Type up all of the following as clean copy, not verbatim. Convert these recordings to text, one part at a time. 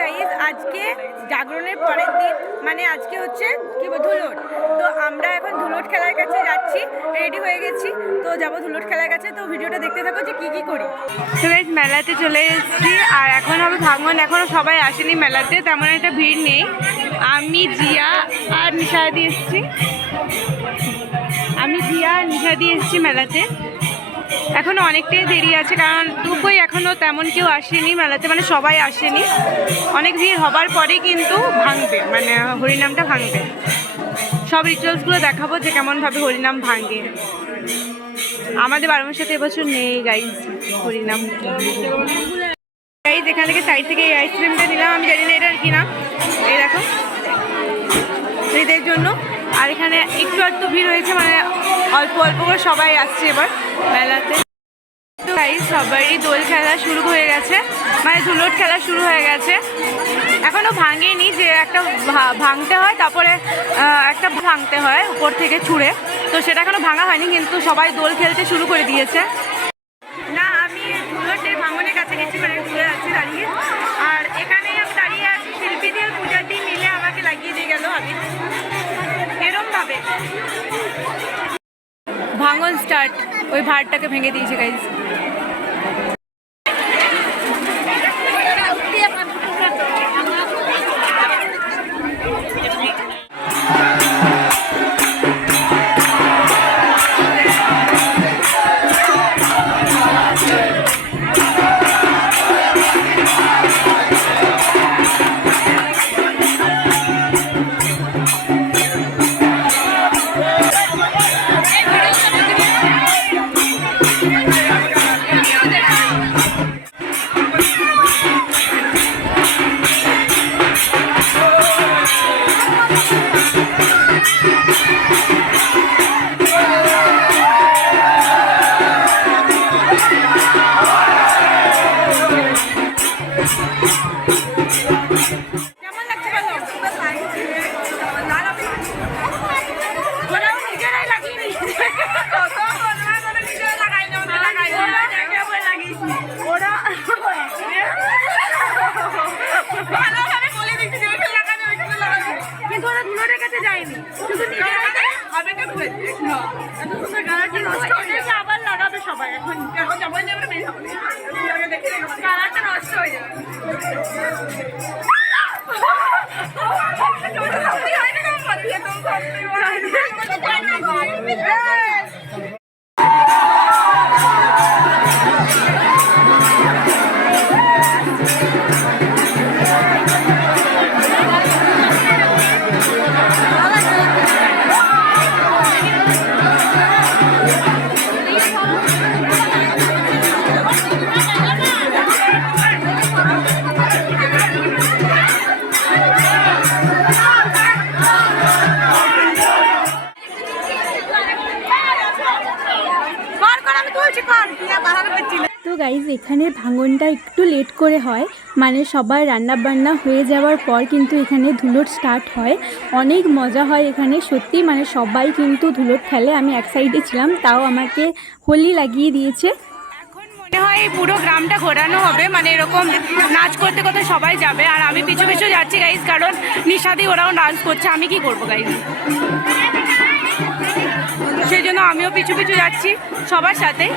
Guys আজকে জাগরণের পরের দিন, মানে আজকে হচ্ছে কি ধুলোট। তো আমরা এখন ধুলোট খেলার কাছে যাচ্ছি, রেডি হয়ে গেছি, তো যাবো ধুলোট খেলার কাছে। তো ভিডিওটা দেখতে থাকো যে কি করি। তো গাইজ মেলাতে চলে এসেছি, আর এখন হবে ভাঙন। এখনও সবাই আসেনি মেলাতে, তেমন একটা ভিড় নেই। আমি জিয়া আর নিশা দিয়ে এসেছি মেলাতে। এখনও অনেকটাই দেরি আছে, কারণ টুকুই এখনও তেমন কেউ আসেনি মেলাতে, মানে সবাই আসেনি। অনেক ভিড় হবার পরেই কিন্তু ভাঙবে, মানে হরিনামটা ভাঙবে। সব রিচুয়ালসগুলো দেখাবো যে কেমনভাবে হরিনাম ভাঙে। আমাদের বারোর সাথে এবছর নেই গাইজ হরিনাম। গাইজ এখান থেকে সাইড থেকে এই আইসক্রিমটা নিলাম, আমি জানি না এটার কি নাম। এই দেখো এদের জন্য। আর এখানে একটু ভিড় হয়েছে, মানে অল্প অল্প করে সবাই আসছে এবার মেলাতে। তো গাইজ সবারই দোল খেলা শুরু হয়ে গেছে, মানে ধুলোট খেলা শুরু হয়ে গেছে। এখনও ভাঙেনি, যে একটা ভাঙতে হয়, তারপরে একটা ভাঙতে হয় উপর থেকে ছুঁড়ে। তো সেটা এখনও ভাঙা হয়নি, কিন্তু সবাই দোল খেলতে শুরু করে দিয়েছে। না, আমি ধুলোটের ভাঙনের কাছে গেছি, মানে ঘুরে যাচ্ছি দাঁড়িয়ে। আর এখানেই আমি দাঁড়িয়ে আছি, শিল্পীদের পূজার দিন মিলে আমাকে লাগিয়ে দিয়ে গেল। আমি এরমভাবে ভাঙন স্টার্ট, ওই ভাড়টাকে ভেঙে দিয়েছে গাইজ। আবার লাগাবে সবাই, এখন কালারটা নষ্ট হয়ে যাবে। তো গাইজ এখানে ভাঙনটা একটু লেট করে হয়, মানে সবার রান্না বান্না হয়ে যাওয়ার পর কিন্তু এখানে ধুলোট স্টার্ট হয়। অনেক মজা হয় এখানে সত্যি, মানে সবাই কিন্তু ধুলোট খেলে। আমি এক সাইডে ছিলাম, তাও আমাকে হোলি লাগিয়ে দিয়েছে। এখন মনে হয় পুরো গ্রামটা ঘোরানো হবে, মানে এরকম নাচ করতে করতে সবাই যাবে। আর আমি পিছু পিছু যাচ্ছি গাইজ, কারণ নিশাদি ওরাও ডান্স করছে। আমি কি করবো গাইজ, সেই জন্য আমিও পিছু পিছু যাচ্ছি সবার সাথে।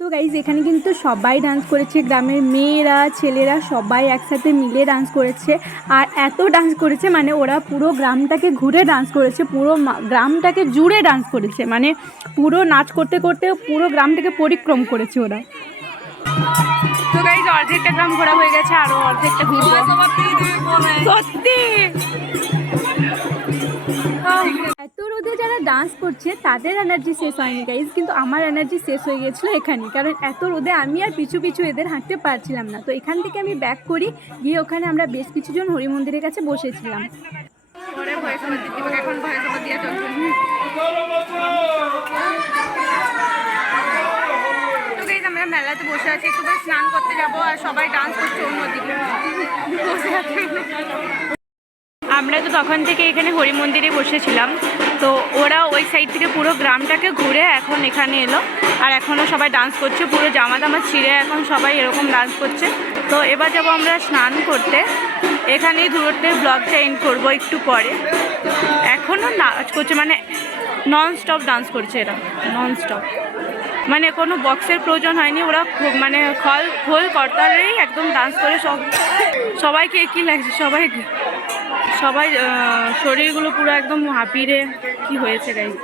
তো গাইজ এখানে কিন্তু সবাই ডান্স করেছে, গ্রামের মেয়েরা ছেলেরা সবাই একসাথে মিলে ডান্স করেছে। আর এত ডান্স করেছে, মানে ওরা পুরো গ্রামটাকে ঘুরে ডান্স করেছে, পুরো গ্রামটাকে জুড়ে ডান্স করেছে, মানে পুরো নাচ করতে করতে পুরো গ্রামটাকে পরিক্রম করেছে ওরা। তো গাইজ অর্ধেকটা গ্রাম ঘোরা হয়ে গেছে, আরো অর্ধেকটা ঘুরবো সত্যি। এত রোদে যারা ডান্স করছে তাদের এনার্জি শেষ হয়নি গাইজ, কিন্তু আমার এনার্জি শেষ হয়ে গেছিলো এখানে, কারণ এত রোদে আমি আর পিছু পিছু এদের হাঁটতে পারছিলাম না। তো এখান থেকে আমি ব্যাক করি, গিয়ে ওখানে আমরা বেশ কিছুজন হরি মন্দিরের কাছে বসেছিলাম। আমরা মেলাতে বসে আছি, একটু স্নান করতে যাবো, আর সবাই ডান্স করছে অন্যদিকে বসে আছে। আমরা তো তখন থেকে এখানে হরি মন্দিরে বসেছিলাম, তো ওরা ওই সাইড থেকে পুরো গ্রামটাকে ঘুরে এখন এখানে এলো। আর এখনও সবাই ডান্স করছে, পুরো জামা টামা ছিঁড়ে এখন সবাই এরকম ডান্স করছে। তো এবার যাবো আমরা স্নান করতে। এখানেই ধুলোতে ব্লগটা এন্ড করবো একটু পরে। এখনও নাচ করছে, মানে নন স্টপ ডান্স করছে এরা, নন স্টপ, মানে কোনো বক্সের প্রয়োজন হয়নি। ওরা মানে খোল করতালেই একদম ডান্স করে সবাইকে একই লাগছে, সবাই শরীরগুলো পুরো একদম হাঁপিয়ে কি হয়েছে গাইজ।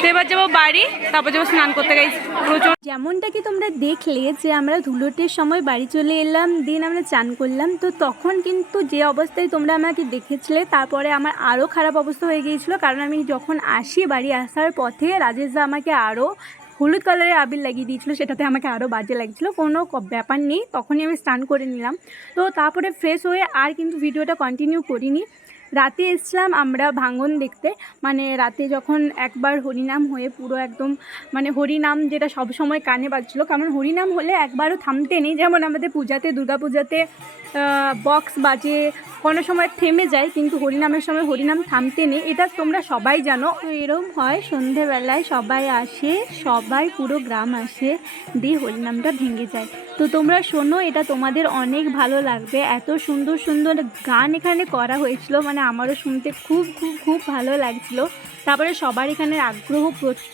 তো এবার যাবো বাড়ি, তারপর যাবো স্নান করতে গাইজ। প্রচুর যেমনটা কি তোমরা দেখলে যে আমরা ধুলোটের সময় বাড়ি চলে এলাম, দিন আমরা চান করলাম। তো তখন কিন্তু যে অবস্থায় তোমরা আমাকে দেখেছিলে, তারপরে আমার আরও খারাপ অবস্থা হয়ে গিয়েছিলো। কারণ আমি যখন আসি, বাড়ি আসার পথে রাজেশ দা আমাকে আরও হলুদ কালারের আবির লাগিয়ে দিয়েছিলো, সেটাতে আমাকে আরও বাজে লাগছিলো। কোনো ব্যাপার নেই, তখনই আমি স্নান করে নিলাম। তো তারপরে ফ্রেশ হয়ে আর কিন্তু ভিডিওটা কন্টিনিউ করিনি। রাতে এসছিলাম আমরা ভাঙন দেখতে, মানে রাতে যখন একবার হরিনাম হয়ে পুরো একদম, মানে হরিনাম যেটা সব সময় কানে বাজছিলো। কারণ হরিনাম হলে একবারও থামতে নেই, যেমন আমাদের পূজাতে, দুর্গা পূজাতে বক্স বাজে, কোনো সময় থেমে যায়, কিন্তু হরিনামের সময় হরিনাম থামতে নেই, এটা তোমরা সবাই জানো। তো এরকম হয়, সন্ধেবেলায় সবাই আসে, সবাই পুরো গ্রাম আসে, দিয়ে হরিনামটা ভেঙে যায়। তো তোমরা শোনো, এটা তোমাদের অনেক ভালো লাগবে। এত সুন্দর সুন্দর গান এখানে করা হয়েছিল, মানে আমারও শুনতে খুব খুব খুব ভালো লাগছিল। তারপরে সবার এখানে আগ্রহ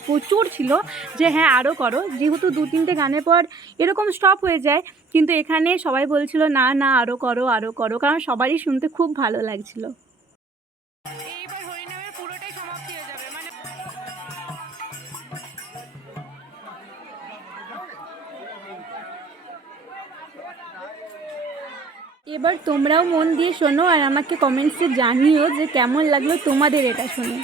প্রচুর ছিল যে হ্যাঁ আরও করো, যেহেতু 2-3টে গানের পর এরকম স্টপ হয়ে যায়, কিন্তু এখানে সবাই বলছিল না না আরও করো আরও করো, কারণ সবারই শুনতে খুব ভালো লাগছিল। এইবার হরিনামের পুরোটাই সমাপ্তি হয়ে যাবে, মানে এবার তোমরাও মন দিয়ে শোনো আর আমাকে কমেন্টসে জানিও যে কেমন লাগলো তোমাদের এটা শুনে।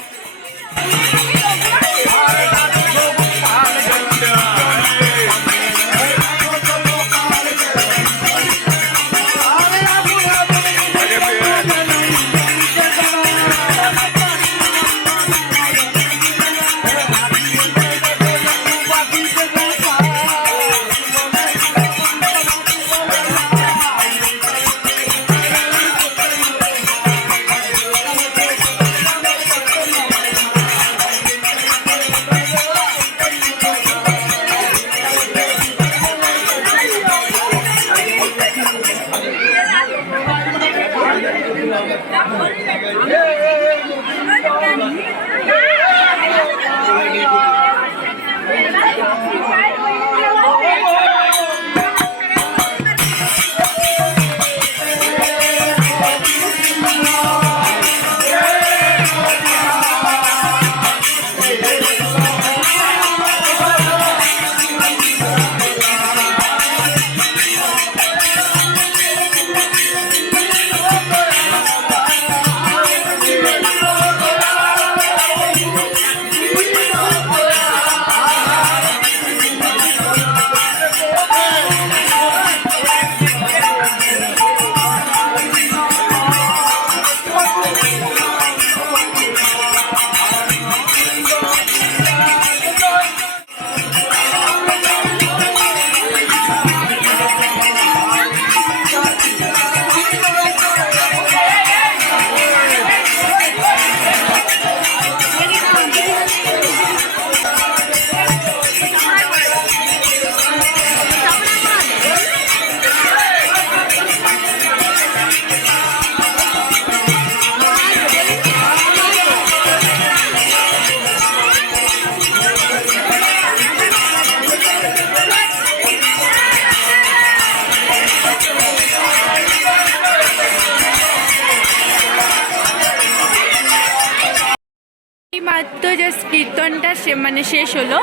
মাত্র জাস্ট কীর্তনটা মানে শেষ হলো,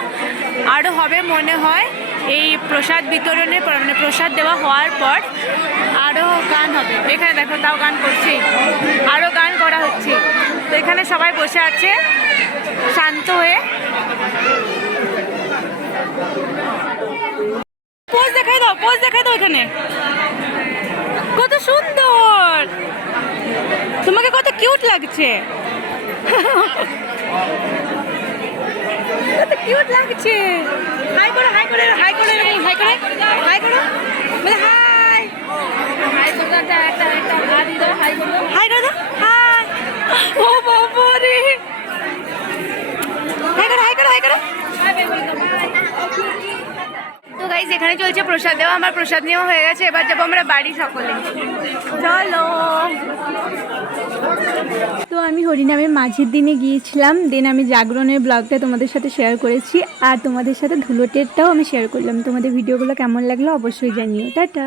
আরও হবে মনে হয়। এই প্রসাদ বিতরণের পর, মানে প্রসাদ দেওয়া হওয়ার পর আরও গান হবে। এখানে দেখো, তাও গান করছে, আরও গান করা হচ্ছে। তো এখানে সবাই বসে আছে শান্ত হয়ে। পোজ দেখাই দাও, পোজ দেখাই দাও, এখানে কত সুন্দর, তোমাকে কত কিউট লাগছে, কত কিউট লাগছে। হাই করো, হাই করে, হাই করে, হাই করে, হাই করো, বলে হাই, হাই করো, একটা হাত দাও, হাই করো, হাই করে দাও, হাই। ও বাবা রে, হাই করো, হাই করো, হাই করো। তো গাইস, এখানে এখানে চলছে প্রসাদ দেওয়া, আমার প্রসাদ নেওয়া হয়ে গেছে, এবার যাবো আমরা বাড়ি সকলে। চলো। তো আমি হরিনামের মাঝের দিনে গিয়েছিলাম, দেন আমি জাগরণের ব্লগটা তোমাদের সাথে শেয়ার করেছি, আর তোমাদের সাথে ধুলোটেরটাও আমি শেয়ার করলাম। তোমাদের ভিডিওগুলো কেমন লাগলো অবশ্যই জানিও। টাটা।